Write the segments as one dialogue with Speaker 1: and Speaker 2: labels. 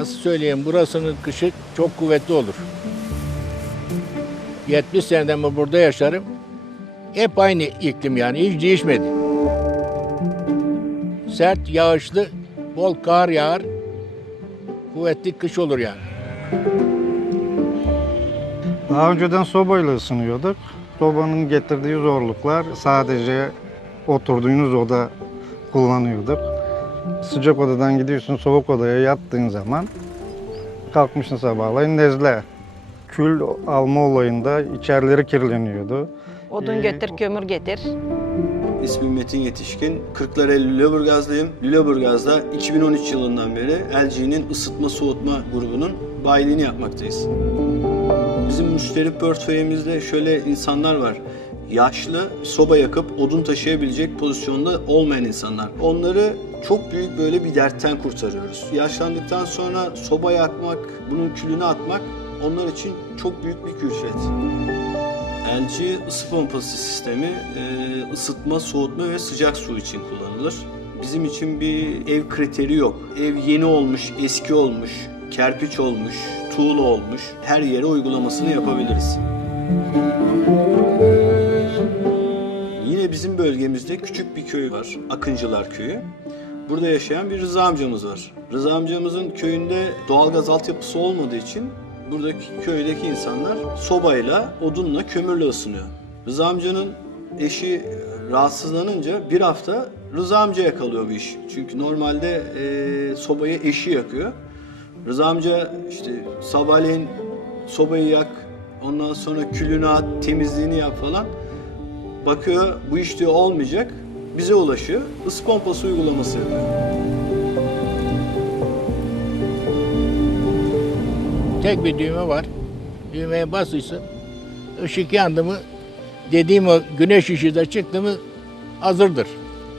Speaker 1: nasıl söyleyeyim burasının kışı çok kuvvetli olur. 70 seneden beri burada yaşarım. Hep aynı iklim yani hiç değişmedi. Sert, yağışlı, bol kar yağar. Kuvvetli kış olur yani.
Speaker 2: Daha önceden sobayla ısınıyorduk. Sobanın getirdiği zorluklar sadece oturduğunuz oda kullanıyorduk. Sıcak odadan gidiyorsun soğuk odaya yattığın zaman kalkmışsın sabahleyin nezle. Kül alma olayında içerileri kirleniyordu.
Speaker 3: Odun
Speaker 2: Ee,
Speaker 3: getir, kömür getir.
Speaker 4: İsmim Metin Yetişkin. Kırklareli Lüleburgazlıyım. Lüleburgaz'da 2013 yılından beri LG'nin ısıtma soğutma grubunun bayiliğini yapmaktayız. Bizim müşteri portföyümüzde şöyle insanlar var. Yaşlı, soba yakıp odun taşıyabilecek pozisyonda olmayan insanlar. Onları çok büyük böyle bir dertten kurtarıyoruz. Yaşlandıktan sonra soba yakmak, bunun külünü atmak onlar için çok büyük bir külfet. LG ısı pompası sistemi e, ısıtma, soğutma ve sıcak su için kullanılır. Bizim için bir ev kriteri yok. Ev yeni olmuş, eski olmuş, kerpiç olmuş, tuğla olmuş. Her yere uygulamasını yapabiliriz. Bizim bölgemizde küçük bir köy var, Akıncılar Köyü. Burada yaşayan bir Rıza amcamız var. Rıza amcamızın köyünde doğalgaz altyapısı olmadığı için buradaki köydeki insanlar sobayla, odunla, kömürle ısınıyor. Rıza amcanın eşi rahatsızlanınca bir hafta Rıza amcaya kalıyor bu iş. Çünkü normalde e, sobayı eşi yakıyor. Rıza amca işte sabahleyin sobayı yak, ondan sonra külünü at, temizliğini yap falan. Bakıyor bu iş diyor olmayacak. Bize ulaşıyor. Isı pompası uygulaması yapıyor.
Speaker 1: Tek bir düğme var. Düğmeye basıyorsun. Işık yandı mı dediğim o güneş ışığı da çıktı mı hazırdır.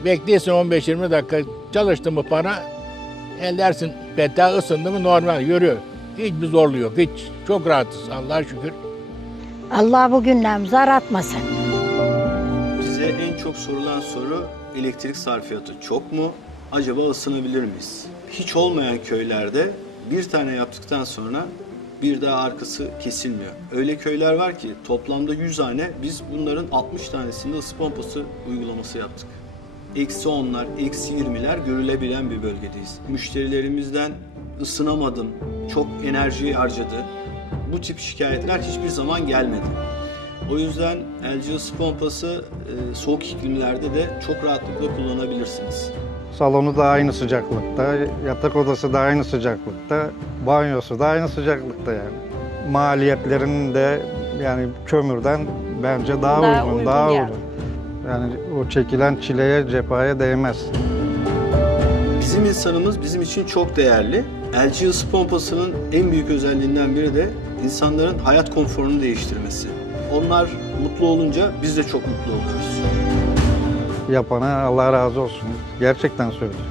Speaker 1: Bekliyorsun 15-20 dakika çalıştı mı para ellersin peta ısındı mı normal yürüyor. Hiçbir zorluğu yok. Hiç. Çok rahatız Allah'a şükür.
Speaker 5: Allah bugünlerimizi aratmasın.
Speaker 4: Bize en çok sorulan soru elektrik sarfiyatı çok mu? Acaba ısınabilir miyiz? Hiç olmayan köylerde bir tane yaptıktan sonra bir daha arkası kesilmiyor. Öyle köyler var ki toplamda 100 tane biz bunların 60 tanesinde ısı pompası uygulaması yaptık. Eksi 10'lar, eksi 20'ler görülebilen bir bölgedeyiz. Müşterilerimizden ısınamadım, çok enerji harcadı. Bu tip şikayetler hiçbir zaman gelmedi. O yüzden LG ısı pompası e, soğuk iklimlerde de çok rahatlıkla kullanabilirsiniz.
Speaker 2: Salonu da aynı sıcaklıkta, yatak odası da aynı sıcaklıkta, banyosu da aynı sıcaklıkta yani. Maliyetlerin de yani kömürden bence daha,
Speaker 3: Daha
Speaker 2: uygun,
Speaker 3: uygun
Speaker 2: daha
Speaker 3: yani.
Speaker 2: uygun. Yani o çekilen çileye, cephaya değmez.
Speaker 4: Bizim insanımız bizim için çok değerli. LG ısı pompasının en büyük özelliğinden biri de insanların hayat konforunu değiştirmesi. Onlar mutlu olunca biz de çok mutlu oluyoruz.
Speaker 2: Yapana Allah razı olsun. Gerçekten söylüyorum.